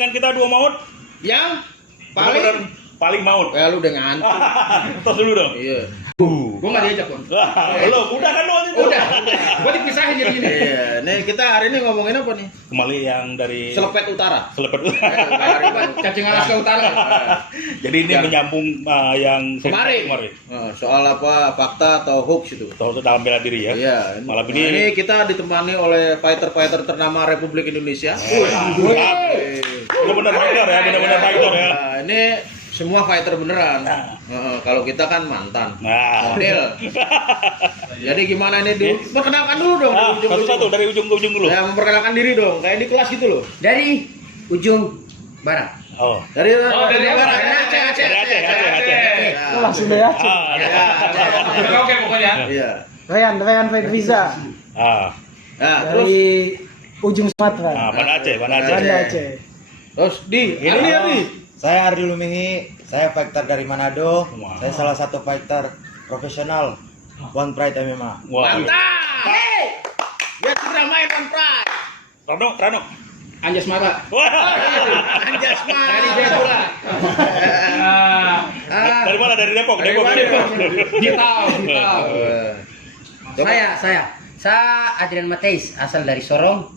dengan kita dua maut. Yang paling maut. lu udah ngantuk. Tos dulu dong. Iya. Gua nggak diajak, Bang. Belum, udah kan lo itu. Udah. Gua dipisahin jadi ini. Iya. Nih kita hari ini ngomongin apa nih? Kembali yang dari Selepet Utara. Selepet. Cacing Alaska Utara. Jadi ini menyambung yang kemarin. Soal apa fakta atau hoax itu? Soal dalam bela diri ya. Iya. Malam ini kita ditemani oleh fighter-fighter ternama Republik Indonesia. Benar-benar fighter ya, benar-benar fighter ya. Ini semua fighter beneran. Kalau kita kan mantan. Model. Jadi gimana ini dulu? Perkenalkan dulu dong. Satu-satu dari ujung ke ujung dulu. Ya, memperkenalkan diri dong. Kayak di kelas gitu loh. Dari ujung barat. Dari barat. Aceh. Langsung dari Aceh. Oke pokoknya. Iya. Ryan Fedriza. Dari ujung Sumatera. Banda Banda Aceh. Terus ini Saya Ardi Lumihi, saya fighter dari Manado. Saya salah satu fighter profesional One Pride MMA. Mantap. Biar kita main One Pride. Rano. Anjas Mara. Anjas Mara. Dari Jayapura. Dari mana? Dari Depok. Kita. Saya Adrian Mateis, asal dari Sorong,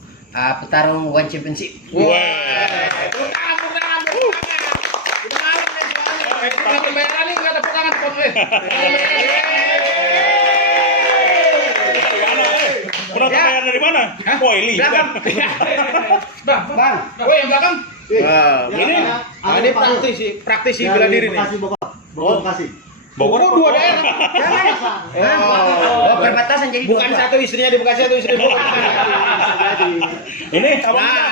petarung One Championship. Penonton dari mana? Ini. Bang. Yang belakang. Ini praktisi bela diri nih. Bogor 2 daerah. Perbatasan jadi Bukan satu istrinya di Bekasi, satu istri di Bogor. Ini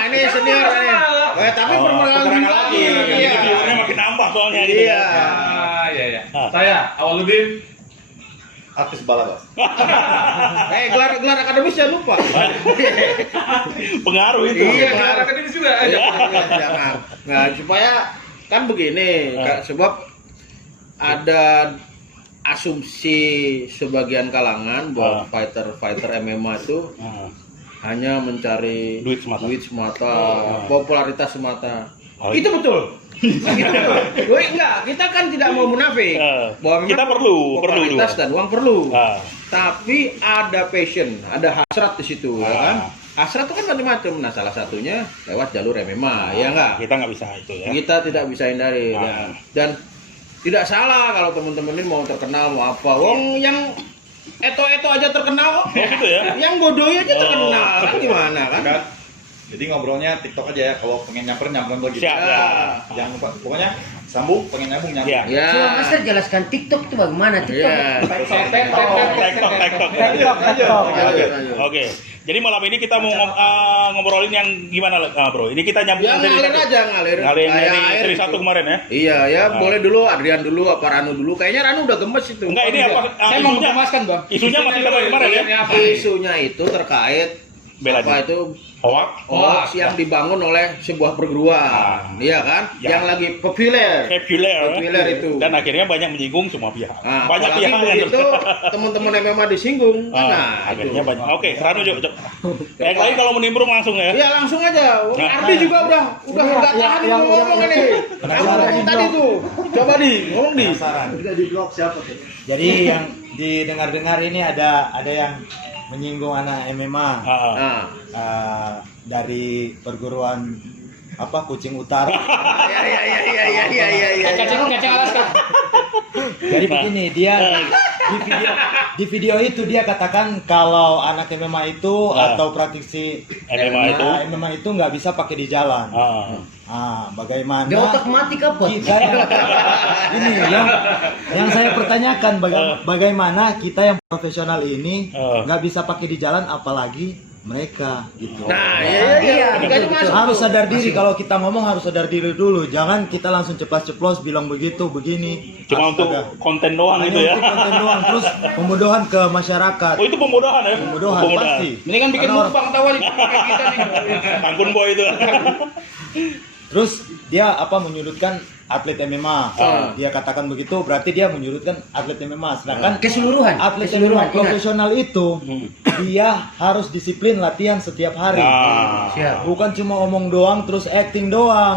ini senior nih. Tapi permulaan lagi. Iya. Viewernya makin nambah soalnya. Iya. Saya Awaludin. Artis balap. Gelar akademis jangan lupa. Pengaruh itu. Iya, Gelar akademis juga. Jangan. Nah, supaya kan begini, sebab ada asumsi sebagian kalangan bahwa fighter MMA itu hanya mencari duit semata, popularitas semata. Itu betul. Enggak, kita kan tidak mau munafik bahwa kita perlu popularitas dan uang perlu. Tapi ada passion, ada hasrat di situ, ya kan? Hasrat itu kan macam-macam. Nah, salah satunya lewat jalur MMA, ya enggak? Kita nggak bisa itu ya. Kita tidak bisa hindari. Dan tidak salah kalau teman-teman ini mau terkenal, mau apa. Wong yang eto-eto aja terkenal kok. Gitu ya. Yang bodoh aja terkenal, kan gimana kan? Jadi ngobrolnya TikTok aja ya. Kalau pengen nyamperin lagi. Siap. Jangan lupa. Pokoknya sambung, pengen nyambung. Ya. Coba Master jelaskan TikTok itu bagaimana? TikTok. Oke. Jadi malam ini kita mau ngobrolin yang gimana, Bro? Ini kita nyambung ngalir. Ngalir seri 1 kemarin ya. Iya, ya boleh dulu Adrian dulu, apa Ranu dulu. Kayaknya Ranu udah gemes itu. Enggak, ini apa? Saya mau mengemaskan, Bang. Isunya masih sama kemarin ya. Isunya itu terkait itu hoax yang dibangun oleh sebuah perguruan, iya kan? Yang lagi populer itu. Dan akhirnya banyak menyinggung semua pihak. Banyak apalagi pihak begitu teman-teman MMA disinggung. Akhirnya banyak. Oke, Ranu yuk. Yang lain kalau menimbrung langsung ya. Iya, langsung aja. Ardi juga udah enggak tahan itu ngomong ini. Ngomong tadi tuh. Coba ngomong di. Tidak di blog siapa tuh? Jadi yang didengar-dengar ini ada yang menyinggung anak MMA dari perguruan Kucing Utara. Kacang Alaska. Jadi begini, dia di video itu dia katakan kalau anak MMA itu atau praktisi MMA itu nggak bisa pakai di jalan. Bagaimana? Dia otak mati kapot. Ini yang saya pertanyakan, bagaimana kita yang profesional ini nggak bisa pakai di jalan, apalagi mereka gitu. Nah, iya. Harus sadar diri, kalau kita ngomong harus sadar diri dulu. Jangan kita langsung ceplos-ceplos bilang begitu, begini. Cuma untuk konten doang gitu ya. Konten doang, terus pembodohan ke masyarakat. Oh, itu pembodohan ya? Pembodohan pasti. Ini kan bikin mukbang tawa nih kita nih. Anggun boy itu. Terus dia menyudutkan atlet MMA. Dia katakan begitu, berarti dia menyudutkan atlet MMA. Sedangkan Keseluruhan. atlet Keseluruhan, MMA profesional itu dia harus disiplin latihan setiap hari. Siap. Bukan cuma omong doang terus acting doang.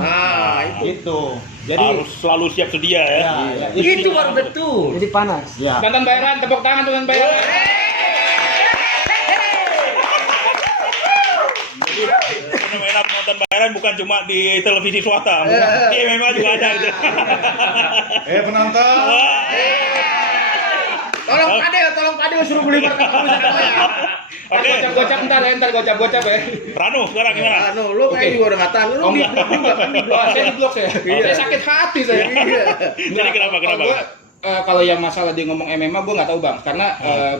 Itu. Jadi harus selalu siap sedia ya. Itu baru betul. Jadi panas. ya. Tonton bayaran, tepuk tangan tonton bayaran. Fenomena penonton bayaran bukan cuma di televisi swasta, di MMA juga ada gitu. Penonton. Tolong Padel suruh beli martabak bisa ya. Oke. Gocap ntar ya. Ranu sekarang gimana? Lu kayak juga udah nggak tahu. Lu di blok juga kan di blok. Saya di blok saya. Saya sakit hati saya. Jadi kenapa? Kalau yang masalah dia ngomong MMA gue nggak tahu bang, karena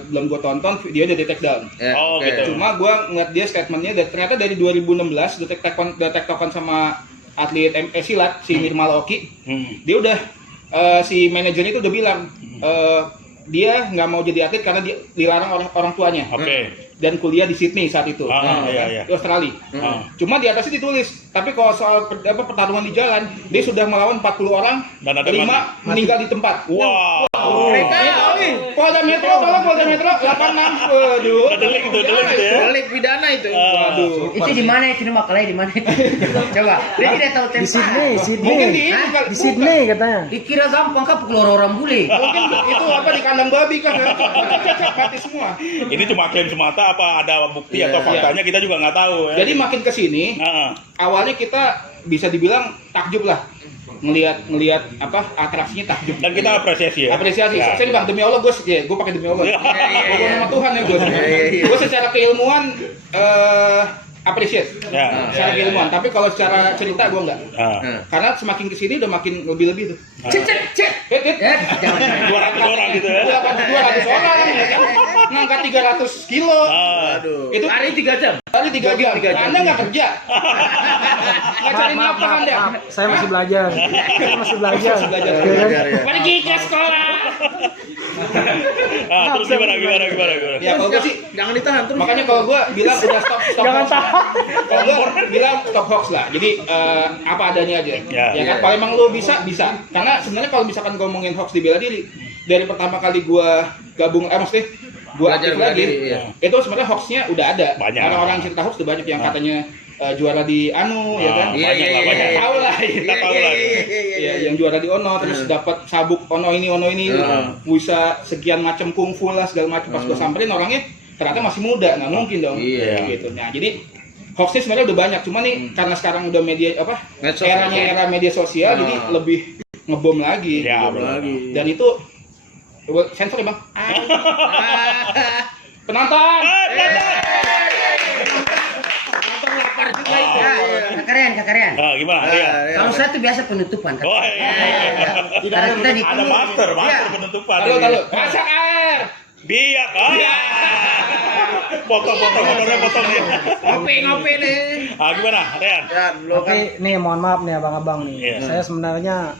belum gue tonton video dia di take down. Oh, Oke. gitu. Cuma gue ngeliat dia statementnya, ternyata dari 2016 udah tektokan sama atlet silat si Nirmala Oki. Dia udah si manajernya itu udah bilang dia nggak mau jadi atlet karena dia dilarang oleh orang tuanya. Oke. Dan kuliah di Sydney saat itu, Iya. di Australia. Cuma di atasnya ditulis, tapi kalau soal pertarungan di jalan, dia sudah melawan 40 orang, Dan ada 5 meninggal di tempat. Wow. Mereka Polda Metro, tolong Polda Metro 86. Waduh. Delik gitu ya. delik pidana itu. Waduh. Itu di mana itu makalanya di mana itu? Coba. Dia tidak tahu Di tempat. Mungkin di Sydney. ini kali. Di Sydney katanya. Dikira gampang kan pukul orang bule. Mungkin itu apa di kandang babi kan? Mati semua. Ini cuma klaim semata apa ada bukti Iya. atau faktanya kita juga nggak tahu ya. Jadi makin kesini, awalnya kita bisa dibilang takjub lah, ngelihat apa atraksinya takjub. Dan kita apresiasi ya. Apresiasi. Ya. Saya bilang demi Allah gue pakai demi Allah. Gue nama Tuhan ya gue. Gue secara keilmuan apresiasi. Ya. Secara keilmuan. Tapi kalau secara cerita gue enggak. Karena semakin kesini udah makin lebih-lebih tuh. Cek. Jangan. 200 orang gitu ya. 200 orang ya kan? Ngangkat 300 kilo. Aduh. Itu hari 3 jam. Hari 3 jam. Anda nggak kerja. Nggak cari nafkah Anda. Saya masih belajar. Saya masih belajar. Belajar. Ya. Pergi ke sekolah. Terus gimana? Ya kalau gue sih Jangan ditahan terus. makanya kalau gue bilang udah stop Jangan hoax. Kalau gue bilang stop hoax lah. Jadi apa adanya aja. Ya kan. Kalau emang lu bisa. Karena sebenarnya kalau misalkan ngomongin hoax di bela diri, dari pertama kali gue gabung, maksudnya gue aktif Belajar lagi, bela diri, iya. itu sebenarnya hoaxnya udah ada. Banyak. Orang-orang cerita hoax tuh banyak yang katanya juara di ya kan. Banyak. Tahu lah. Kita tahu lah. Iya, yang juara di Ono terus dapat sabuk Ono ini bisa sekian macam kungfu lah segala macam. Pas gue samperin orangnya ternyata masih muda, nggak mungkin dong. Iya. Gitu. Nah, jadi hoaxnya sebenarnya udah banyak, cuma nih karena sekarang udah media Medsos. era media sosial, jadi lebih ngebom lagi. Ya, gitu. lagi. Dan itu sensor ya bang. Penonton. Lapar juga itu. Kakarian. Gimana? Iya. Kalau saya tuh biasa penutupan. Oh, iya. Karena kita di Ada master penutupan. Halo. Masak air. Biak. Potong dia. Ngopi nih. Gimana, Rian? Ya, lo kan Tapi nih mohon maaf nih abang-abang nih. Iya. Saya sebenarnya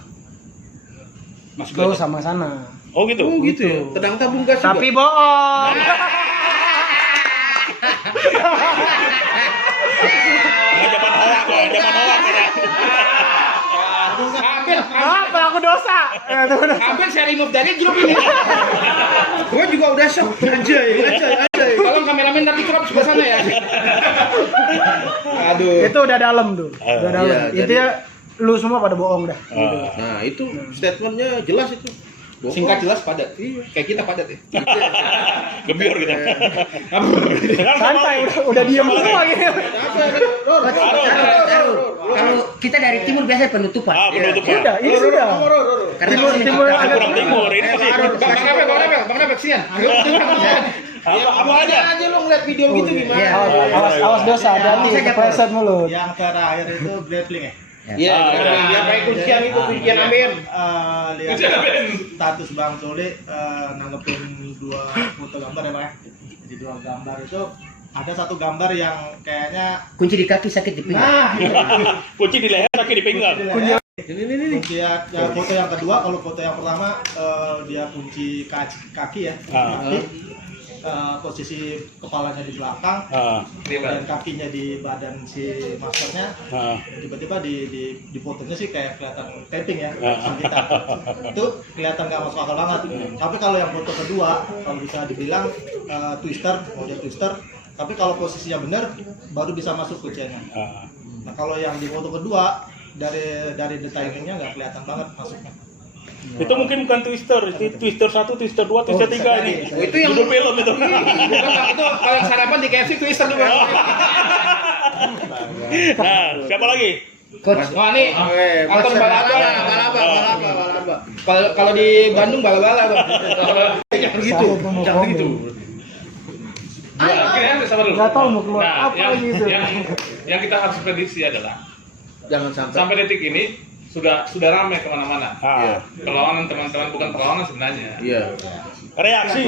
Mas go sama sana. Oh gitu. gitu ya. Tedang tabung gas juga. Tapi bohong. Zaman hoak ya. Apa aku dosa? Hampir saya remove dari grup ini. Gue juga udah shock. Anjay. Tolong kameramen nanti crop sebelah sana ya. Aduh. Itu udah dalam tuh. Udah dalam. Iya, Intinya lu semua pada bohong dah. Nah, itu statementnya jelas itu. Bohong. Singkat jelas padat. Kayak kita padat ya. Gebior gitu. Santai udah diam semua gitu. Kalau kita dari timur biasa penutupan. Penutupan. Sudah, ini sudah. Karena Timur agak Kurang timur ini sih. Bang Rabel, sian. Apa aja? Aja lu ngeliat video gitu gimana? Iya. awas dosa, hati-hati kepleset mulut. Yang terakhir itu grappling ya. Iya, dia pakai kuncian itu, kuncian amin. Lihat status Bang Sole nanggepin 2 foto gambar ya Bang ya. Jadi 2 gambar itu ada satu gambar yang kayaknya kunci di kaki sakit di pinggang. Kunci di leher, sakit di pinggang. Ini. kunci ya, foto yang kedua. Kalau foto yang pertama dia kunci kaki ya, kaki. posisi kepalanya di belakang, dan kakinya di badan si masternya. Tiba-tiba di fotonya sih kayak kelihatan taping ya, itu kelihatan nggak masuk akal banget. Tapi kalau yang foto kedua, kalau bisa dibilang model twister, tapi kalau posisinya benar baru bisa masuk kuncinya. Nah kalau yang di foto kedua dari detailingnya nggak kelihatan banget masuknya. Itu mungkin bukan twister, itu twister 1, twister 2, twister 3 ini. Itu yang judul film itu. Itu kalau sarapan di KFC twister juga. Nah, siapa lagi? Coach. Wah nih, aktor balaba. Kalau di Bandung bala-bala. Jangan gitu, jangan gitu. Nggak tahu mau keluar apa lagi itu. Yang kita harus prediksi adalah Jangan sampai detik ini sudah ramai kemana-mana. Perlawanan teman-teman, bukan perlawanan sebenarnya. Iya. Reaksi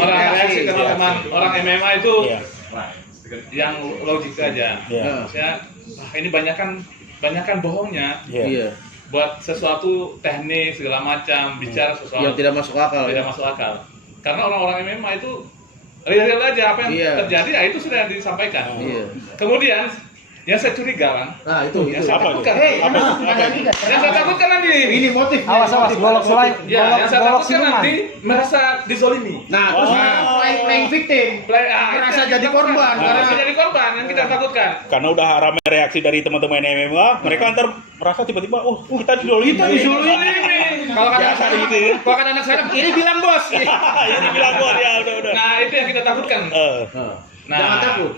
teman-teman orang MMA itu yang logik aja. Maksudnya ini banyakan bohongnya. Iya. Buat sesuatu teknik segala macam, bicara sesuatu Yang tidak masuk akal. tidak masuk akal. Karena orang-orang MMA itu real aja apa yang terjadi, ya itu sudah disampaikan. Kemudian yang saya curiga kan, yang saya takutkan, yang saya takutkan nanti Ini motif. Awas, golok selain. yang saya takutkan nanti merasa dizolimi. Nah, terus playing victim. Merasa jadi korban. Merasa jadi korban yang kita takutkan. Karena udah ramai reaksi dari teman-teman MMA, mereka ntar merasa tiba-tiba, kita dizolimi. Kalau kata anak saya, ini bilang bos. Ini bilang gua ya udah. Nah itu yang kita takutkan. Jangan takut.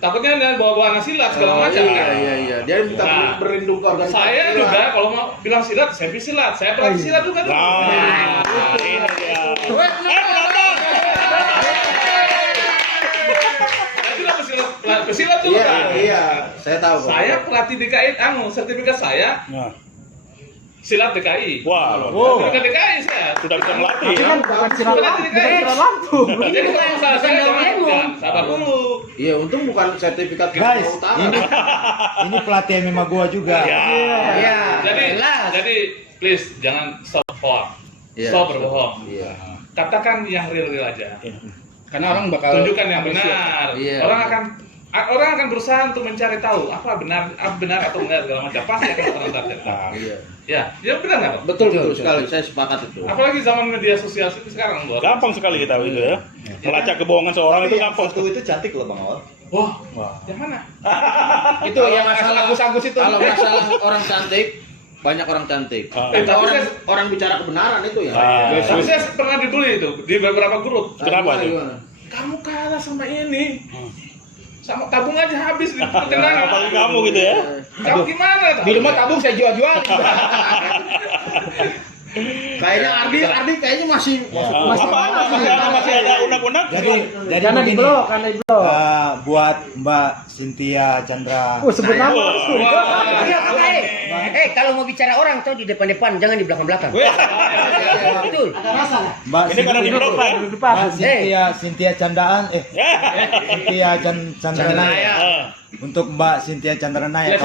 Takutnya dia bawa-bawa anak silat segala macam kan. Iya. Dia minta berlindung ke organisasi. Saya juga kalau mau bilang silat, saya silat. Saya pelatih silat juga tuh. Ini dia. Penonton. Saya juga pesilat tuh kan. Iya, saya tahu. Saya pelatih DKI, sertifikat saya silat DKI. Sertifikat DKI saya. Sudah bisa melatih ya. Bukan silat lampu. Jadi kalau masalah saya jangan sabar dulu. Iya, untung bukan sertifikat Guys, utara. ini pelatih MMA gua juga. Jadi please jangan stop hoax. Stop berbohong. Katakan yang real aja. Karena orang bakal tunjukkan yang benar. Orang akan berusaha untuk mencari tahu apa benar atau enggak segala macam. Pasti akan terang. Ya benar nggak? Betul sekali, saya sepakat itu. Apalagi zaman media sosial sekarang, Bos. Gampang sekali kita itu ya. Melacak kebohongan seorang itu gampang. Itu cantik loh Bang Awal. Wah, yang mana? itu yang masalah agus-agus itu. Kalau masalah orang cantik, banyak orang cantik. Orang bicara kebenaran itu ya. Tapi saya pernah dibully itu di beberapa grup. Kenapa tuh? Kamu kalah sama ini. Sama tabung aja habis di pertengahan. Apalagi kamu gitu ya. Kamu gimana? Di rumah tabung saya jual-jual. Kayaknya Ardi kayaknya masih masih ada unek-unek. Jadi Karena di blok. buat Mbak Cynthia Chandra. Sebut nama. Kalau mau bicara orang tuh di depan-depan, jangan di belakang-belakang. Betul. Mbak Ini karena di blok kan. Cynthia Candaan Cynthia Chandranaya. Untuk Mbak Cynthia Chandranaya,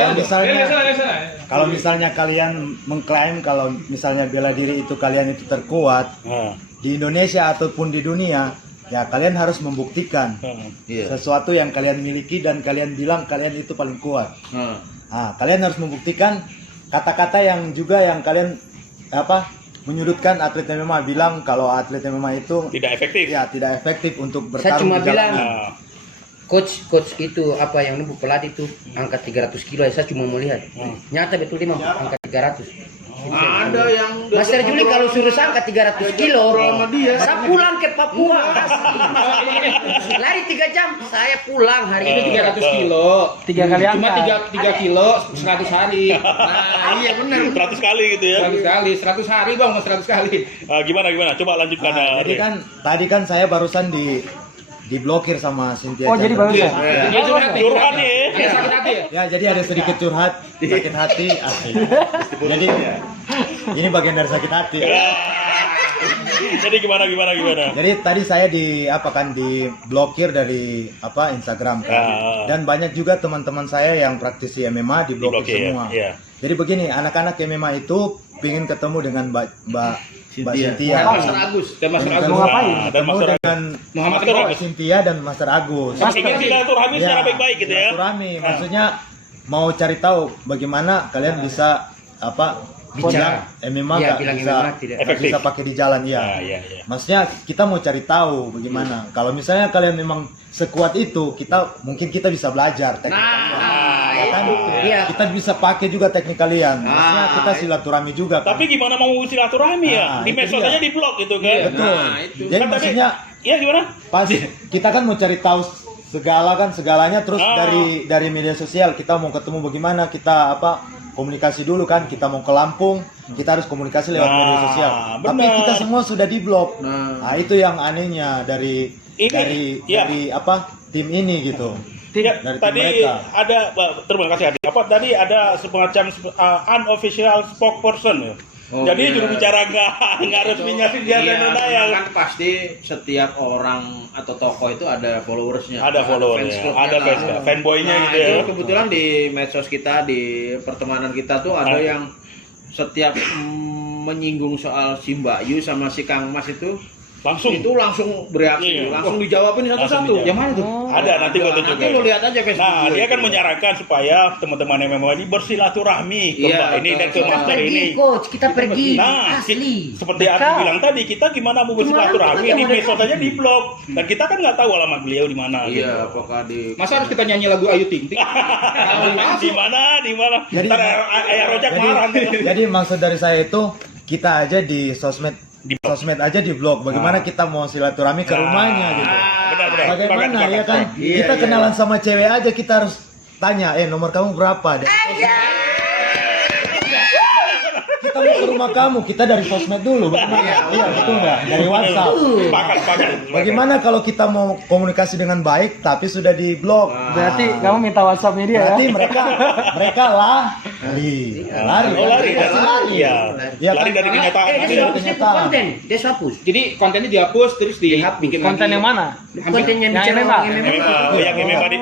kalau misalnya kalian mengklaim kalau misalnya bela diri itu kalian itu terkuat di Indonesia ataupun di dunia, ya kalian harus membuktikan sesuatu yang kalian miliki dan kalian bilang kalian itu paling kuat. Kalian harus membuktikan kata-kata yang kalian menyudutkan atlet MMA, bilang kalau atlet MMA itu tidak efektif. Ya, tidak efektif untuk bertarung. Saya cuma di jalan. bilang coach itu apa yang nunggu pelatih itu angkat 300 kilo, saya cuma mau lihat. Nyata betul dia angkat 300. ada yang Master Juli kalau suruh saya angkat 300 kilo, saya pulang ke Papua. Lari 3 jam, saya pulang hari ini 300 kilo. 3 kali Cuma angkat. 3 kilo 100 hari. Nah, iya benar. 100 kali gitu ya. 100 hari Bang, 100 kali. Gimana? Coba lanjutkan. Jadi kan tadi kan saya barusan diblokir sama Cynthia. Jadi Chandra. bagus ya. Curhat nih. Ada sakit hati ya? Ya, jadi ada sedikit curhat, sakit hati. Jadi ini bagian dari sakit hati. Jadi gimana? Jadi tadi saya diblokir dari Instagram kan. Dan banyak juga teman-teman saya yang praktisi MMA diblokir semua. Ya. Jadi begini, anak-anak MMA itu pingin ketemu dengan Mbak Mbak Cynthia. Master Agus. Dan Master Agus. Mau ngapain? Dan Ketemu Master dengan Muhammad Mbak Agus. Cynthia dan Master Agus. ingin silaturahmi secara baik-baik gitu ya. Silaturahmi, maksudnya mau cari tahu bagaimana kalian bisa Bicara. MMA Iya, nggak bilang bisa MMA tidak. Efektif. bisa pakai di jalan ya. Iya. Maksudnya kita mau cari tahu bagaimana. Kalau misalnya kalian memang sekuat itu, mungkin kita bisa belajar teknik. Ya kan? Iya. Kita bisa pakai juga teknik kalian. Maksudnya kita silaturahmi juga kan. Tapi gimana mau silaturahmi ya? Nah, Di itu medsos dia. aja di blog gitu kan. Betul. Jadi Kan tadi- maksudnya Iya gimana? pas kita kan mau cari tahu segalanya terus Ah. dari media sosial kita mau ketemu bagaimana kita komunikasi dulu kan, kita mau ke Lampung kita harus komunikasi lewat Nah, media sosial tapi benar. kita semua sudah di blok. Nah. Itu yang anehnya dari Iya. tim ini gitu. Tidak, Dari tim tadi mereka. ada terima kasih Adi. Tadi ada semacam unofficial spokesperson ya. Jadi juru bicara nggak resminya sih dia ya. Kan pasti setiap orang atau tokoh itu ada followersnya. Ada followernya, ada fanboynya Nah, gitu ya. itu kebetulan di medsos kita, di pertemanan kita tuh ada yang setiap menyinggung soal si Mbak Yu sama si Kang Mas itu Langsung. bereaksi, Iya. langsung dijawabin satu-satu. dijawab. Yang mana tuh? Ada nanti gue tunjukin. Nanti lu lihat aja Facebook. Nah, gue dia itu. kan menyarankan supaya teman-teman MMA ini bersilaturahmi ke Iya, Mbak ini dan ke kita Master pergi, ini. coach, kita pergi. Nah, Asli. seperti Adi bilang tadi, kita gimana mau bersilaturahmi kita di mau medsos aja di blog dan kita kan nggak tahu alamat beliau di mana. Iya, gitu. apakah di Masa harus kita nyanyi lagu Ayu Ting Ting? Di mana? Jadi- Ntar ayah rojak marah. Jadi maksud dari saya itu kita aja di sosmed aja di blog. Bagaimana kita mau silaturahmi ke rumahnya gitu. Benar. Bagaimana Sepakat. ya kan? Iya, Kita iya. kenalan sama cewek aja kita harus tanya, nomor kamu berapa? Kita mau ke rumah kamu, kita dari sosmed dulu. Bagaimana? Iya, betul nggak? Dari WhatsApp. Sepakat. Bagaimana kalau kita mau komunikasi dengan baik tapi sudah di blog? Berarti kamu minta WhatsApp-nya dia Berarti ya? mereka lari. Oh, lari. Pasti lari. Iya. Iya Lari kan? dari kenyataan. Dia Ada hapus kenyataan. konten, dia hapus. Jadi kontennya dihapus terus bikin Konten yang mana? Konten yang Yang bicara MMA. orang MMA. Yang MMA di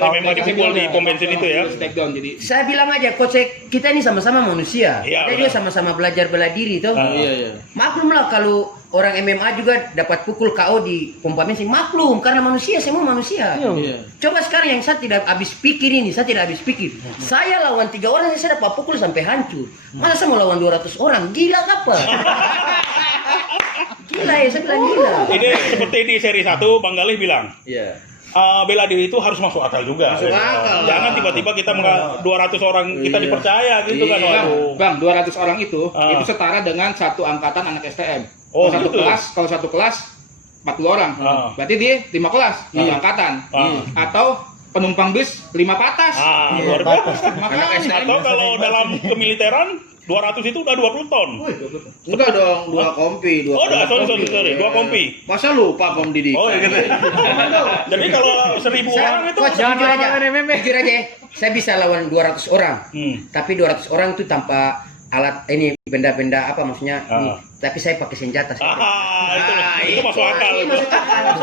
MMA dipukul di pom bensin itu ya. Take down jadi. Saya bilang aja, coach, kita ini sama-sama manusia. Iya, Kita benar. juga sama-sama belajar bela diri, toh. Iya. Maklum lah kalau orang MMA juga dapat pukul KO di pompa bensin. Maklum, karena manusia, semua manusia. Iya. Coba sekarang yang saya tidak habis pikir ini, saya tidak habis pikir. Saya lawan 3 orang, saya dapat pukul sampai hancur. Masa saya mau lawan 200 orang? Gila apa? Gila ya, saya bilang gila. Ini seperti di seri 1 Bang Galih bilang, Iya. bela diri itu harus masuk akal juga. Masuk akal. Jangan tiba-tiba kita 200 orang kita Iya. dipercaya gitu kan. Iya. Waduh. Bang, 200 orang itu setara dengan satu angkatan anak STM. Oh, kalau gitu. satu kelas 40 orang. Berarti dia 5 kelas, 7 angkatan. Atau penumpang bis 5 patas. Luar biasa. Makanya Atau kalau dalam kemiliteran 200 itu udah 20 ton. Enggak dong, 2 kompi, 2 Oh, sorry, 2 kompi. Masa lupa Pom Didi? Oh, gitu. Jadi kalau 1000 orang itu Coach, Jangan jujur aja. main MMA. Jujur aja, saya bisa lawan 200 orang. Tapi 200 orang itu tanpa alat ini benda-benda apa maksudnya ini. Tapi saya pakai senjata. itu masuk akal. Ini masuk akal.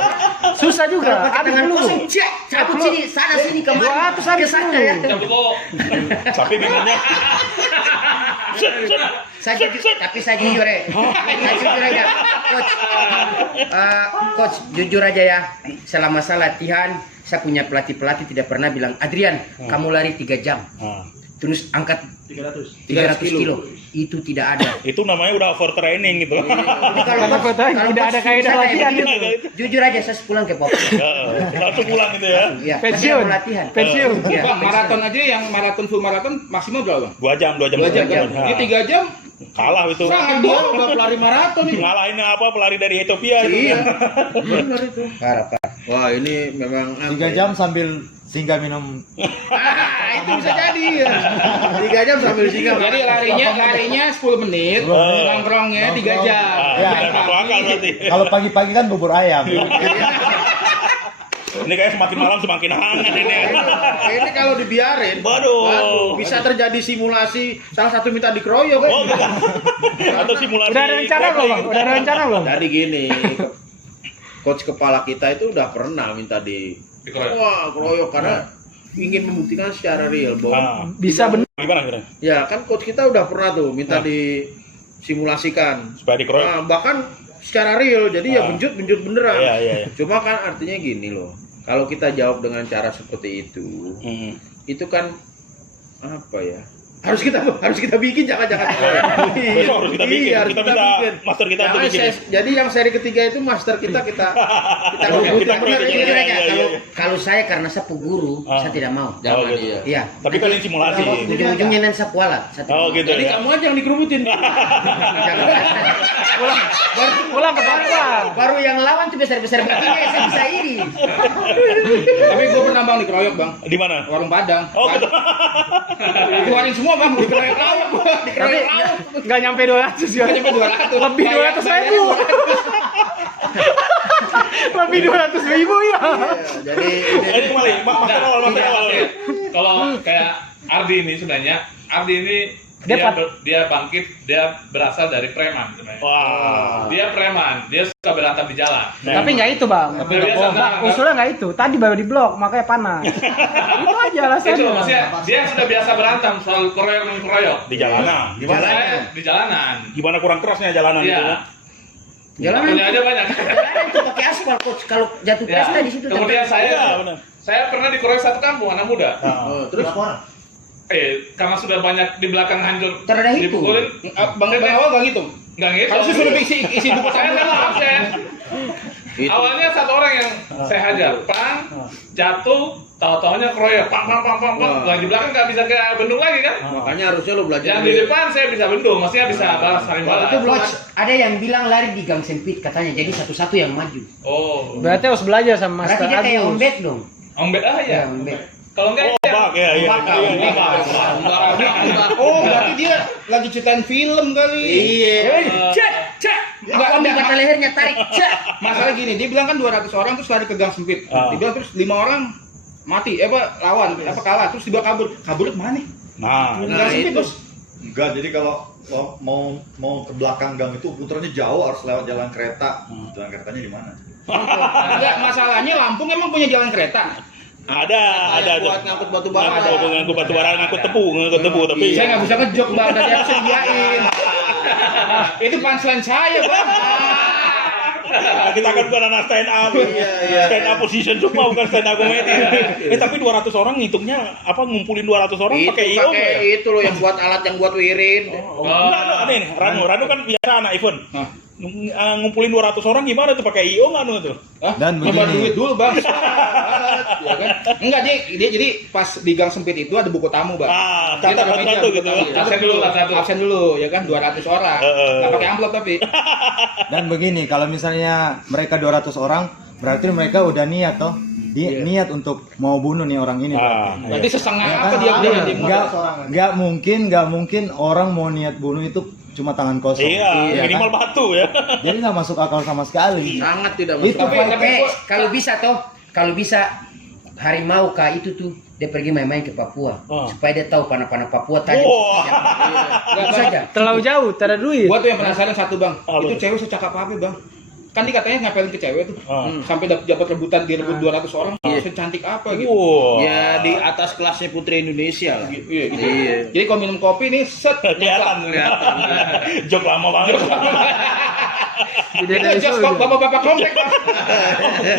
Susah juga. Kalau pakai Habis tangan dulu. kosong, cek, cabut sini, sana sini kemari. 200 habis ke sana dulu. ya. Tapi bingungnya Tapi saya jujur ya. Saya jujur aja, coach. Coach, jujur aja ya. Selama saya latihan, saya punya pelatih tidak pernah bilang, Adrian, kamu lari 3 jam. Terus angkat 300 kilo. Itu tidak ada. itu namanya udah overtraining gitu. Jadi kalau Tidak ada kaidah saya latihan kayak gitu. begitu, jujur aja saya pulang ke Papua. Langsung pulang gitu ya. Iya, Pensiun. saya mau latihan. Pensiun. Iya, Bang, maraton aja yang maraton full maraton maksimal berapa? 2 jam. 2 jam. Ini 3 jam Kalah itu. sangat Dia dong. udah pelari maraton nih. Ngalahin apa pelari dari Ethiopia itu. Iya. Benar itu. Parah. Wah, ini memang 3 jam sambil singgah minum. itu bisa jadi ya. 3 jam sambil singgah. Jadi larinya 10 menit, nongkrongnya 3 jam. Ya, Yang Masuk akal berarti. Kalau pagi-pagi kan bubur ayam. Ini kayak semakin malam semakin hangat ini. Ini kalau dibiarin, Waduh. bisa terjadi simulasi salah satu minta dikeroyok. Oh, gitu. Atau simulasi. Udah ada rencana belum, Bang? Udah ada rencana belum? Jadi gini, coach kepala kita itu udah pernah minta keroyok karena ingin membuktikan secara real bahwa Ah, Bisa benar. gimana? ya kan coach kita udah pernah tuh minta di simulasikan supaya dikeroyok. Nah, bahkan secara real, jadi ya benjut beneran. Iya. Cuma kan artinya gini loh, kalau kita jawab dengan cara seperti itu kan apa ya? Harus kita bikin, jangan Besok harus kita bikin. Harus kita minta bikin. master kita untuk bikin. Jadi yang seri ketiga itu master kita Jujur aja, kalau saya karena sapu guru, saya tidak mau. Jangan gitu. Iya. Tapi kan ini simulasi. Ujung-ujungnya nanti sapu alat. Gitu Jadi ya. kamu aja yang dikerubutin. Pulang ke Papua. Baru yang lawan tuh besar-besar begini, saya bisa iri. Tapi gue pernah bang dikeroyok bang. Di mana? Warung Padang. Oh, gitu. Keluarin semua bang, dikeroyok lauk. Tapi nggak nyampe 200 ya. Nyampe 200. Lebih 200.000. Lebih 200.000 ya. Jadi Ini kembali, master awal. Kalau kayak Ardi ini sebenarnya, Ardi ini dia bangkit, dia berasal dari preman sebenarnya. Wah. Dia preman, dia suka berantem di jalan. Tapi nggak itu bang. Usulnya nggak itu. Tadi baru di blok, makanya panas. Itu aja alasannya. Itu maksudnya dia sudah biasa berantem, selalu keroyok. Di jalanan. Saya di jalanan. Gimana kurang kerasnya jalanan itu? Iya. Jalanan Punya aja banyak. Jalanan tuh pakai aspal, coach. Kalau jatuh Ya. pesta di situ. Kemudian Iya, benar. saya pernah dikeroyok satu kampung anak muda. terus Karena sudah banyak di belakang hancur. Terada itu. Dipukulin. Bang awal gak gitu? Enggak gitu. Kalau suruh isi buku Saya nggak maaf saya. Itu. Awalnya satu orang yang saya hajar, jatuh, tahu-taunya keroyok, pang. Yang di belakang nggak bisa ke bendung lagi kan? Makanya harusnya lo belajar. Yang di depan saya bisa bendung, maksudnya bisa balas saling balas. Itu coach, ada yang bilang lari di gang sempit katanya. Jadi satu-satu yang maju. Oh, Berarti harus belajar sama Berarti Master dia kayak Agus. ombet dong. ombet ya. Ya, ombet. Kalau enggak Oh, bak ya. Oh, berarti dia lagi ceritain film kali. Iya. Enggak ambil mata lehernya, tarik. Masalah gini, dia bilang kan 200 orang terus lari ke gang sempit. Dia bilang terus 5 orang mati, lawan, kalah, terus dibawa kabur kemana? Nah, Gang sempit terus. Enggak, jadi kalau mau ke belakang gang itu putarnya jauh, harus lewat jalan kereta. Jalan keretanya di mana? Enggak, masalahnya Lampung emang punya jalan kereta. ada Buat ngangkut batu bara. ngangkut batu bara, ngangkut tebu, tapi Saya nggak bisa ngejok bang, tadi harus sediain. Itu punchline saya bang. kita kan bukan anak stand up. Stand up position semua, bukan stand up komedi. Tapi 200 orang ngitungnya ngumpulin 200 orang pakai IO nggak ya? Itu loh yang buat alat yang buat wirin. Enggak, nih, Ranu kan biasa anak event. Ngumpulin 200 orang gimana tuh pakai IO nggak tuh? Dan Nyebar begini. duit dulu bang. Ya kan? Enggak, dia jadi pas di gang sempit itu ada buku tamu bang. Catat satu gitu. Absen dulu, ya kan 200 orang. Nggak pakai amplop tapi. Dan begini, kalau misalnya mereka 200 orang, berarti mereka udah niat toh. Niat untuk mau bunuh nih orang ini. Berarti sesengah Ya apa kan? dia Nggak mungkin orang mau niat bunuh itu cuma tangan kosong. Iya, minimal kan? batu ya. Jadi nggak masuk akal sama sekali. Sangat tidak Itu masuk. Kalau bisa harimau kah itu tuh dia pergi main-main ke Papua supaya dia tahu panah-panah Papua tadi. Itu saja. Terlalu jauh, tak ada duit. Gua tuh yang penasaran satu bang, itu cewek secakap apa bang? Kan dia katanya ngapelin ke cewek tuh, sampai dapat rebutan direbut 200 orang, secantik apa gitu. Ya di atas kelasnya Putri Indonesia lah. Iya. Jadi kalau minum kopi nih set Kelihatan. Jok lama banget. Itu just kok bapak-bapak komplek bang.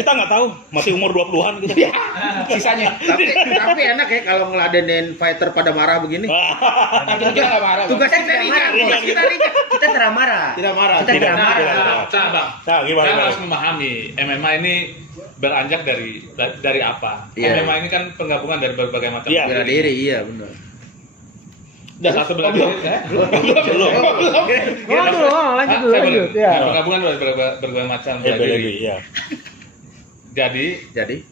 Kita nggak tahu, masih umur 20-an gitu. Sisanya. Tapi enak ya kalau ngeladenin fighter pada marah begini. Kita nggak marah. Tugasnya kita ringan, kita tidak marah. Tidak marah. Kita tidak marah. Nah, Bang. Gimana? Saya harus memahami MMA ini beranjak dari apa? Iya. MMA ini kan penggabungan dari berbagai macam Bela diri, iya benar. Satu bela diri, belum. Lanjut dulu. Ya. Penggabungan dari berbagai macam bela diri. Iya. Jadi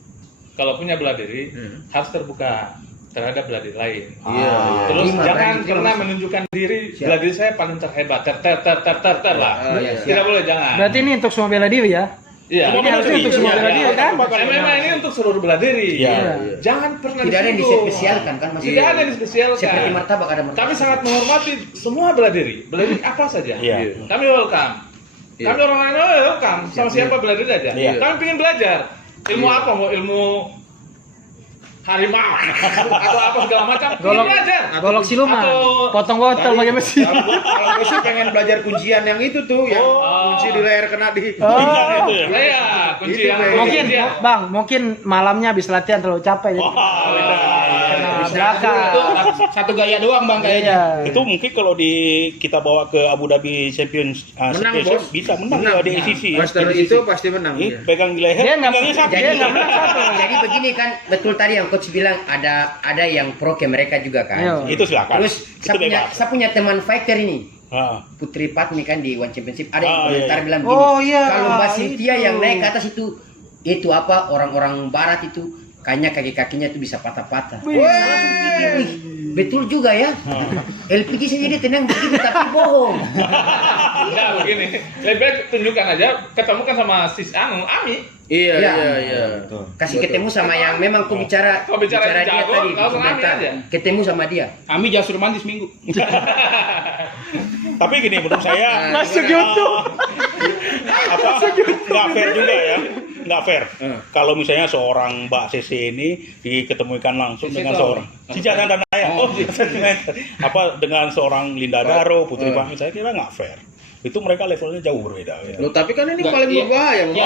kalau punya bela diri harus terbuka terhadap bela diri lain. Iya. Terus Terima, jangan berani, pernah terima. menunjukkan diri bela diri saya paling terhebat, ter lah. Tidak boleh, jangan. Berarti ini untuk semua bela diri ya? Iya. Ini harusnya untuk semua bela diri kan? MMA ini untuk seluruh bela diri. Iya. Jangan pernah Tidak ada yang disinggung. dispesialkan kan masih. Tidak ada yang dispesialkan. Seperti martabak ada martabak. Kami sangat menghormati semua bela diri apa saja. Iya. Kami welcome. Iya. Kami orang lain welcome. Sama siapa bela diri aja. Iya. Kami ingin belajar. Ilmu apa? Mau ilmu harimau atau apa segala macam. Golok, belajar. golok siluman, potong botol pakai mesin. Kalau gue sih pengen belajar kuncian yang itu tuh, yang kunci di leher kena di Pinggang itu ya. Iya, kunci Itu, yang Bang. Mungkin, Bang, mungkin malamnya habis latihan terlalu capek jadi kena belakang. Itu satu gaya doang bang kayaknya. Iya. Itu mungkin kalau kita bawa ke Abu Dhabi Champions Menang, Championship, Bos. bisa menang ya di ACC ya. Master di ACC. itu pasti menang. Ini Iya. pegang di leher, Dia nggak pinggangnya sakit. dia nggak menang satu. Jadi begini kan, betul tadi yang coach bilang ada yang pro ke mereka juga kan. Iya. Itu silakan. Terus itu bebas. saya punya teman fighter ini. Ah. Putri Patni kan di One Championship ada yang Ah, komentar iya. bilang gini. Oh, iya, Kalau Mbak Cynthia itu. yang naik ke atas itu apa orang-orang barat itu kayaknya kaki-kakinya itu bisa patah-patah. Langsung pikir, wih, betul juga ya. LPG saja dia tenang begitu tapi bohong. Enggak begini. Lebih baik tunjukkan aja, ketemukan sama sis Ami. Iya, Iya. iya, iya. Betul. Kasih ketemu sama yang memang kau bicara Kau bicara dia jago, tadi di langsung Ami komentar. aja. Ketemu sama dia. Ami jangan suruh mandi seminggu. Tapi gini menurut saya Masuk nggak fair juga ya, nggak fair. Kalau misalnya seorang Mbak CC ini diketemukan langsung CC dengan itu seorang Cijangan dan Naya, dengan seorang Linda Daro, Putri Patni, saya kira nggak fair. Itu mereka levelnya jauh berbeda. Ya. Loh, tapi kan ini Nggak, paling iya. berbahaya, Bang.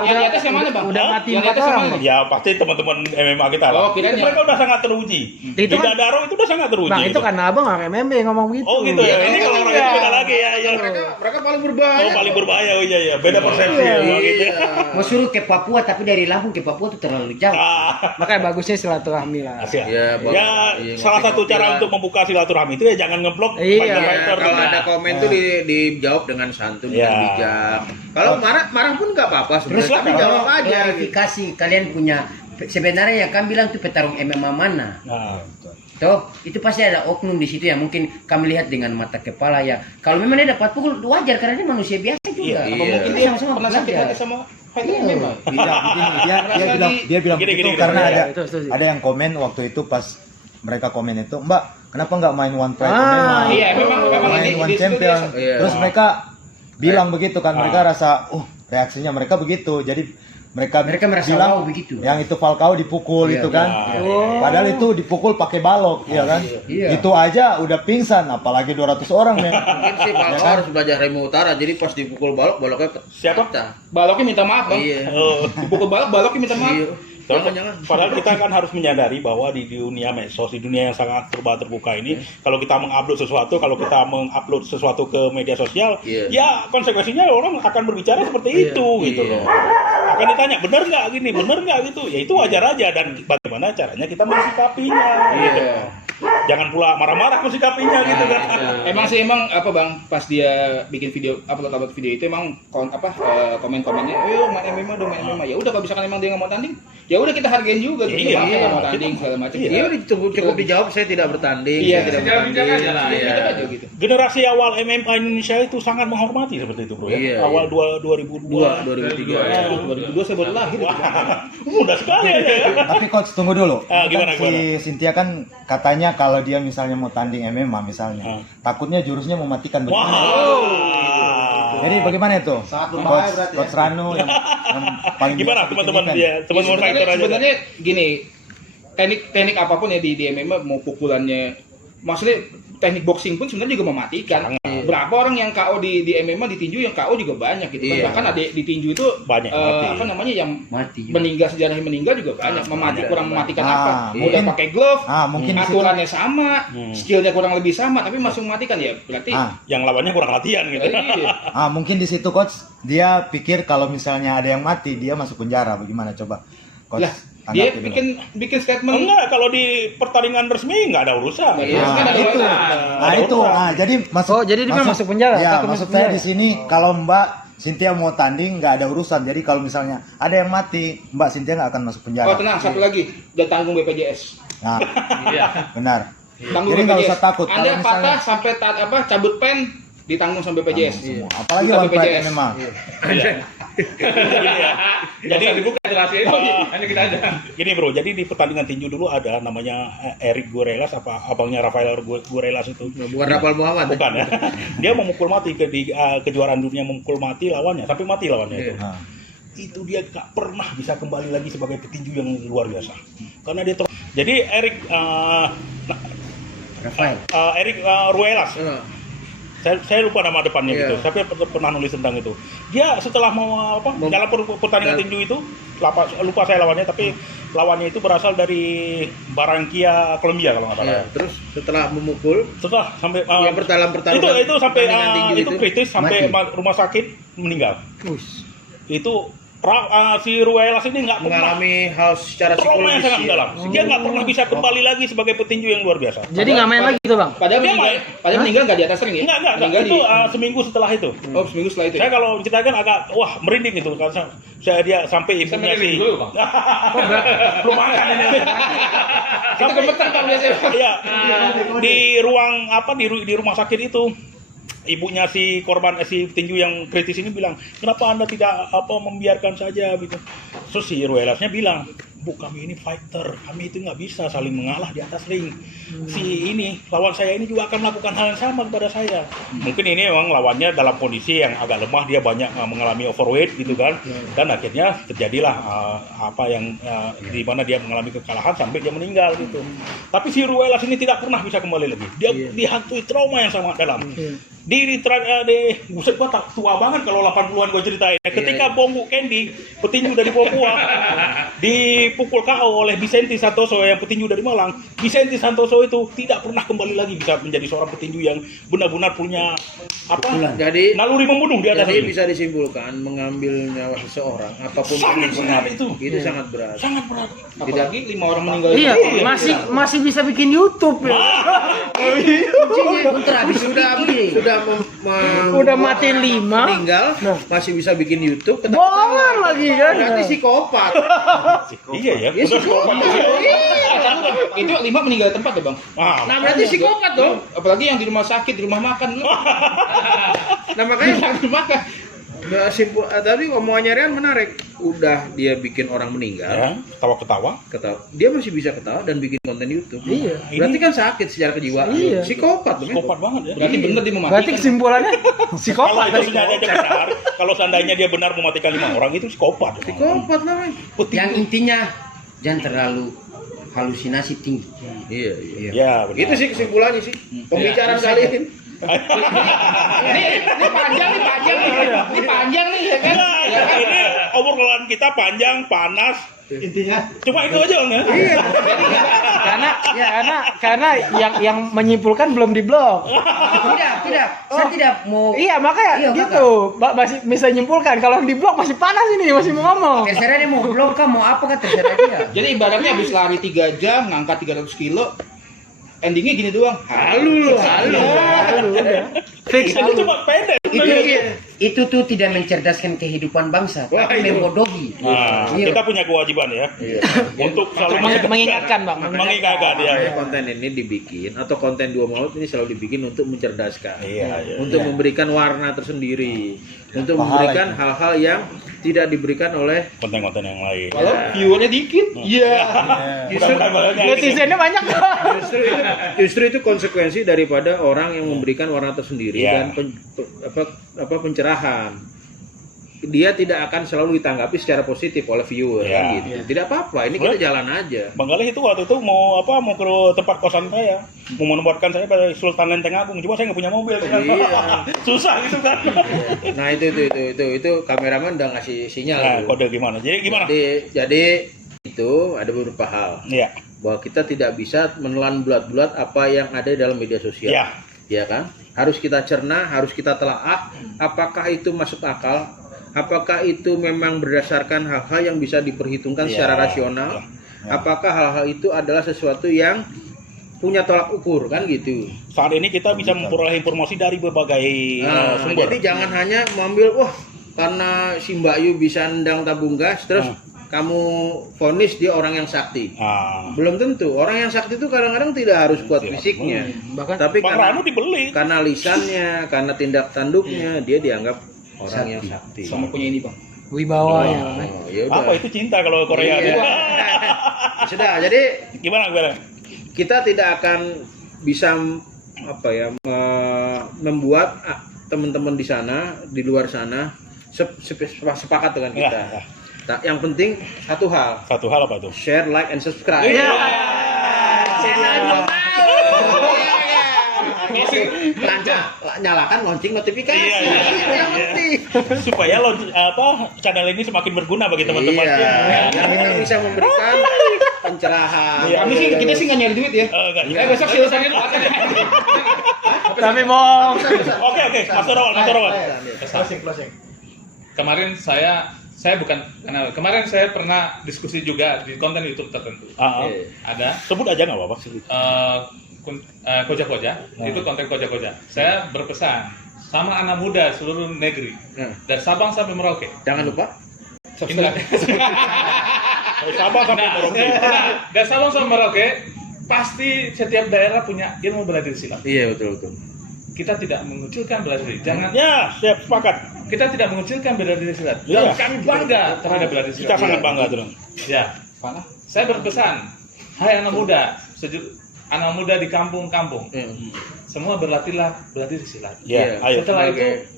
Yang di atas yang mana bang? Udah mati Yang di 4 atas yang orang. mana, Bang? Ya pasti teman-teman MMA kita lah. Oh, kirain Mereka udah sangat teruji. Itu Linda kan- Daro itu udah sangat teruji. Bang, itu karena abang nggak MMA ngomong gitu. Oh gitu ya. Ini kalau orang itu beda lagi ya. Mereka paling berbahaya. Oh paling berbahaya, oh iya ya. Beda persepsi ya. Gitu. Mau suruh ke Papua tapi dari Lampung ke Papua itu terlalu jauh. Makanya bagusnya silaturahmi lah. Asyik. Iya, Bang. Ya, Iya, salah satu ngopi-ngopi cara lah. untuk membuka silaturahmi itu ya jangan ngeblok Iya. fighter-fighter. Kalau Nah. ada komen tuh dijawab dengan santun Ya. dan bijak. Kalau marah pun nggak apa-apa Terus sebenarnya, tapi jawab aja. Gitu. klarifikasi kalian punya sebenarnya yang kan bilang tuh petarung MMA mana? Nah, Toh, itu pasti ada oknum di situ yang mungkin kami lihat dengan mata kepala ya. Kalau memang dia dapat pukul wajar karena dia manusia biasa juga. Iya. Apa mungkin Kita dia sama-sama pernah sakit belajar. hati sama fighter Iya. MMA? Tidak, begini, dia bilang Gini, begitu gini, karena gini. ada Itu setuju. ada yang komen waktu itu pas mereka komen itu, Mbak, kenapa nggak main One Pride Ah, MMA? Iya, memang main di One situ Champion. dia- Iya. Terus mereka bilang begitu kan, mereka rasa, reaksinya mereka begitu. Jadi mereka merasa bilang wow begitu. yang itu Falcao dipukul Iya, itu kan. iya, iya. Padahal itu dipukul pakai balok, ya kan? Iya. Itu aja udah pingsan, apalagi 200 orang, men. Mungkin sih Pak harus belajar remo utara. Jadi pas dipukul baloknya Siapa? pecah. Baloknya minta maaf bang. Iya. oh. Dipukul baloknya minta maaf. Iya. Jangan. Padahal kita kan harus menyadari bahwa di dunia medsos, di dunia yang sangat terbuka ini, kalau kita mengupload sesuatu ke media sosial, Iya. ya konsekuensinya orang akan berbicara seperti itu, gitu Iya. loh. Akan ditanya, benar nggak gini, benar nggak gitu, ya itu wajar aja dan bagaimana caranya kita mensikapinya, gitu. Iya. Jangan pula marah-marah mensikapinya, gitu kan. Emang sih apa bang pas dia bikin video upload video itu emang komen-komennya, main MMA dong main MMA. Ya udah kalau misalkan emang dia nggak mau tanding, ya udah kita hargain juga. Gitu. Iya, Nggak mau iya. tanding segala macam. Iya, cukup dijawab saya tidak bertanding. Iya, saya tidak secara bijak bertanding. aja lah, Iya. Gitu aja gitu. Generasi awal MMA Indonesia itu sangat menghormati seperti itu, bro. Ya. Iya, Awal iya. 2002. 2003. Ya. 2002 saya baru lahir. Wah, mudah sekali ya. Tapi coach tunggu dulu. Gimana, Kan si Cynthia kan katanya kalau dia misalnya mau tanding MMA misalnya, takutnya jurusnya mematikan. Wah. Jadi bagaimana itu? Sangat berbahaya berarti ya. Coach Rano yang paling Gimana biasa teman-teman bikin dia, event. teman-teman fighter aja. Sebenarnya gini, teknik apapun ya di MMA mau pukulannya, maksudnya teknik boxing pun sebenarnya juga mematikan. Berapa orang yang KO di MMA ditinju yang KO juga banyak gitu kan. Iya. Bahkan ada ditinju itu Banyak, mati. apa namanya yang Mati juga. meninggal sejarah meninggal juga banyak. Kurang mematikan Ah, apa? Udah mungkin- pakai glove, mungkin di situ- aturannya sama, skillnya kurang lebih sama, tapi masih mematikan ya. Berarti Yang lawannya kurang latihan gitu. iya. Mungkin di situ coach dia pikir kalau misalnya ada yang mati dia masuk penjara. Bagaimana coba? Coach, Lah, dia tanggapi dulu. bikin statement. Enggak, kalau di pertandingan resmi nggak ada urusan. Iya, kan ada itu. urusan. Jadi Oh, jadi dia masuk penjara, Ya, takut maksud masuk saya penjara. di sini kalau Mbak Cynthia mau tanding nggak ada urusan. Jadi kalau misalnya ada yang mati, Mbak Cynthia nggak akan masuk penjara. Oh tenang, satu lagi, udah tanggung BPJS. Nah, Iya. benar. Tanggung Jadi nggak BPJS. usah takut. Anda Kalau misalnya- patah sampai cabut pen ditanggung sama BPJS. Semua. Apalagi Kita One Pride BPJS. MMA. Jadi dibuka jelasnya itu, hanya kita aja. Gini bro, jadi di pertandingan tinju dulu ada namanya Eric Gurelas, apa abangnya Rafael Gurelas itu. Bukan Rapal Muhammad. Bukan ya. Dia memukul mati di kejuaraan dunia, memukul mati lawannya, sampai mati lawannya itu. Nah, Itu dia nggak pernah bisa kembali lagi sebagai petinju yang luar biasa. Karena dia Jadi Eric Ruelas. Saya lupa nama depannya gitu. Saya pernah nulis tentang itu. Dia setelah mau dalam pertandingan tinju itu lupa saya lawannya, tapi lawannya itu berasal dari Barranquilla, Colombia kalau nggak salah. Terus setelah memukul, sampai yang pertandingan itu sampai itu kritis sampai rumah sakit meninggal. Itu si Ruelas ini nggak mengalami hal secara psikologis sangat mendalam. Dia nggak pernah bisa kembali lagi sebagai petinju yang luar biasa. Jadi nggak main lagi tuh bang? Padahal meninggal nggak di atas ring ya? Enggak. Itu seminggu setelah itu. Oh, seminggu setelah itu. Saya kalau menceritakan agak merinding itu karena dia sampai ibunya sih. Belum makan ini. Sampai gemetar Bang biasanya. Iya. Di ruang di rumah sakit itu ibunya si korban si petinju yang kritis ini bilang, kenapa Anda tidak membiarkan saja gitu. Terus si Ruelasnya bilang, Bu, kami ini fighter, kami itu nggak bisa saling mengalah di atas ring. Si ini lawan saya ini juga akan melakukan hal yang sama kepada saya. Mungkin ini memang lawannya dalam kondisi yang agak lemah, dia banyak mengalami overweight gitu kan, dan akhirnya terjadilah di mana dia mengalami kekalahan sampai dia meninggal gitu. Tapi si Ruelas ini tidak pernah bisa kembali lagi. Dia dihantui trauma yang sangat dalam. Buset, gua tua banget kalau 80-an gua ceritain. Ketika Bongo Candy, petinju dari Papua, dipukul KO oleh Vicente Santoso yang petinju dari Malang. Vicente Santoso itu tidak pernah kembali lagi bisa menjadi seorang petinju yang benar-benar punya naluri membunuh di atas. Jadi bisa disimpulkan mengambil nyawa seseorang apapun sangat berat itu sangat berat. Sangat berat. Apalagi 5 orang meninggal. Iya, masih bisa bikin YouTube ya. Udah mati 5 meninggal masih bisa bikin YouTube, bohong lagi kan. Berarti psikopat. Iya ya, psikopat. Itu 5 meninggal tempat ya Bang. Nah berarti psikopat dong. Apalagi yang di rumah sakit, di rumah makan. Nah makanya di makan. Tadi omongannya Rian menarik. Udah dia bikin orang meninggal, ya, ketawa. Dia masih bisa ketawa dan bikin konten YouTube. Iya. Berarti kan sakit secara kejiwaan. Iya. Psikopat banget ya. Berarti benar dia mematikan. Berarti kesimpulannya psikopat. Kalau seandainya dia benar mematikan 5 orang itu psikopat. Psikopat lah, men. Yang intinya jangan terlalu halusinasi tinggi. Iya. Ya, itu sih kesimpulannya sih. Pembicaraan kali ini. Ini panjang nih ya kan? Ini obrolan kita panjang, panas. Intinya cuma itu aja enggak? Iya. Karena yang menyimpulkan belum diblok. Tidak. Saya tidak mau. Iya, makanya gitu. Masih bisa nyimpulkan. Kalau yang diblok masih panas ini, masih mau ngomong. Terserah dia mau blok kah, mau apa kah, terserah dia. Jadi ibaratnya habis lari 3 jam, ngangkat 300 kilo, endingnya gini doang. Halu. Fix itu cuma pendek. Itu tuh tidak mencerdaskan kehidupan bangsa, tapi membodohi. Kita punya kewajiban ya. Untuk selalu mengingatkan Bang. Mengingatkan ya. Konten ini dibikin atau konten 2 Maut ini selalu dibikin untuk mencerdaskan. Iya. Untuk memberikan warna tersendiri. Untuk memberikan hal-hal yang tidak diberikan oleh konten-konten yang lain. Kalau viewernya dikit. Iya. Netizennya banyak. Justru itu konsekuensi daripada orang yang memberikan warna tersendiri dan pencerahan. Dia tidak akan selalu ditanggapi secara positif oleh viewer gitu. Tidak apa-apa, ini kita jalan aja. Bang Galih itu waktu itu mau ke tempat kosan saya, mau menempatkan saya pada Sultan Lenteng Agung, cuma saya nggak punya mobil. Susah gitu kan. Nah itu kameramen udah ngasih sinyal. Kode gimana? Jadi gimana? Jadi itu ada beberapa hal. Iya. Bahwa kita tidak bisa menelan bulat-bulat apa yang ada dalam media sosial. Iya. Ya kan? Harus kita cerna, harus kita telaah apakah itu masuk akal, apakah itu memang berdasarkan hal-hal yang bisa diperhitungkan secara rasional, apakah hal-hal itu adalah sesuatu yang punya tolak ukur, kan gitu. Saat ini kita bisa memperoleh informasi dari berbagai sumber. Jadi jangan hanya mengambil karena si Mbak Yu bisa nendang tabung gas terus kamu vonis dia orang yang sakti. Belum tentu. Orang yang sakti itu kadang-kadang tidak harus kuat fisiknya. Tapi karena lisannya, karena tindak tanduknya, dia dianggap orang yang sakti. Sama punya ini, Bang. Wibawa ya. Apa itu cinta kalau Korea? Sudah, jadi gimana? Kita tidak akan bisa membuat teman-teman di sana, di luar sana sepakat dengan kita. Yang penting satu hal apa tuh? Share, like, and subscribe. nyalakan lonceng notifikasi. Iya. Yang penting. Supaya channel ini semakin berguna bagi teman-teman. Iya. Biar kita bisa memberikan pencerahan. Kita sih nggak nyari duit ya. Besok silakan Tapi mau. Oke, Mas Rawal. Closing. Kemarin kemarin saya pernah diskusi juga di konten YouTube tertentu. Ada Sebut aja nggak apa-apa. Koja-koja, itu konten koja-koja. Saya berpesan sama anak muda seluruh negeri dari Sabang sampai Merauke. Jangan lupa subscribe. Sabang sampai Merauke. Dari Sabang sampai Merauke, pasti setiap daerah punya ilmu bela diri silat. Iya, betul. Kita tidak mengucilkan bela diri. Jangan. Ya, siap sepakat. Kita tidak mengucilkan bela diri silat. Iya. Dan kami bangga terhadap bela diri silat. Kita sangat bangga tuh. Ya. Saya berpesan, hai anak muda, anak muda di kampung-kampung, semua berlatihlah bela diri silat. Ya, ayo. Setelah itu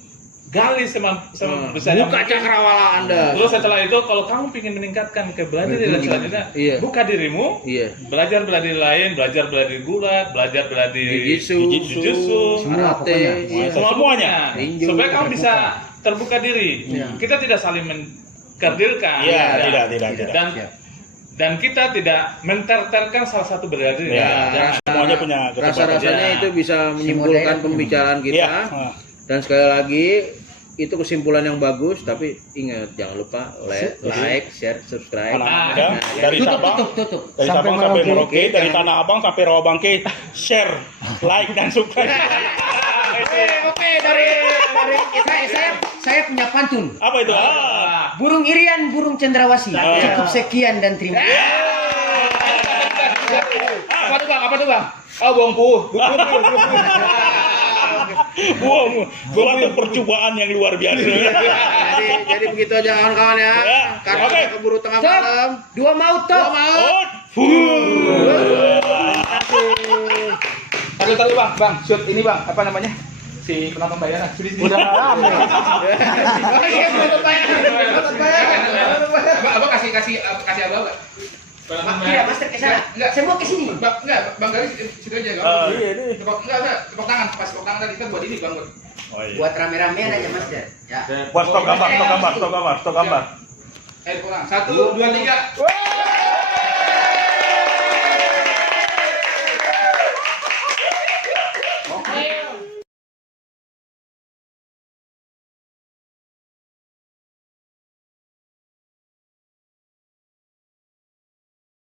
gali sebesar buka cakrawala Anda. Terus setelah itu kalau kamu ingin meningkatkan bela diri dan selanjutnya, buka dirimu, belajar bela diri lain, belajar bela diri gulat, belajar bela diri jujutsu, semuanya, supaya kamu bisa terbuka diri. Kita tidak saling mengkerdilkan, tidak. Dan kita tidak menterterkan salah satu bela diri. Semuanya punya rasa-rasanya itu bisa menyimpulkan pembicaraan kita. Dan sekali lagi itu kesimpulan yang bagus, tapi ingat jangan lupa like, share, subscribe. Dari Sabang, dari Sabang sampai Merauke, dari Tanah Abang sampai Rawabangke, share, like dan subscribe. Oke, dari saya punya pantun. Apa itu? Burung irian, burung cendrawasih. Cukup sekian dan terima kasih. Apa tuh bang? Oh, bongku. Suatu percobaan yang luar biasa. Jadi begitu aja kawan-kawan ya. Karena keburu tengah malam. Dua mau toh. Tahu bang, shoot ini bang, apa namanya? Si penonton bayaran. Udah rame. Abang kasih abang. Tidak, Master ke sana. Enggak, saya mau ke sini. Enggak, Bang Garis situ aja. Iya. Tepuk tangan, pas tepuk tangan tadi kita buat ini Bang. Buat rame-ramean aja, Master. Ya. Buat stok gambar. Ayo, tepuk tangan. 1, 2, 3.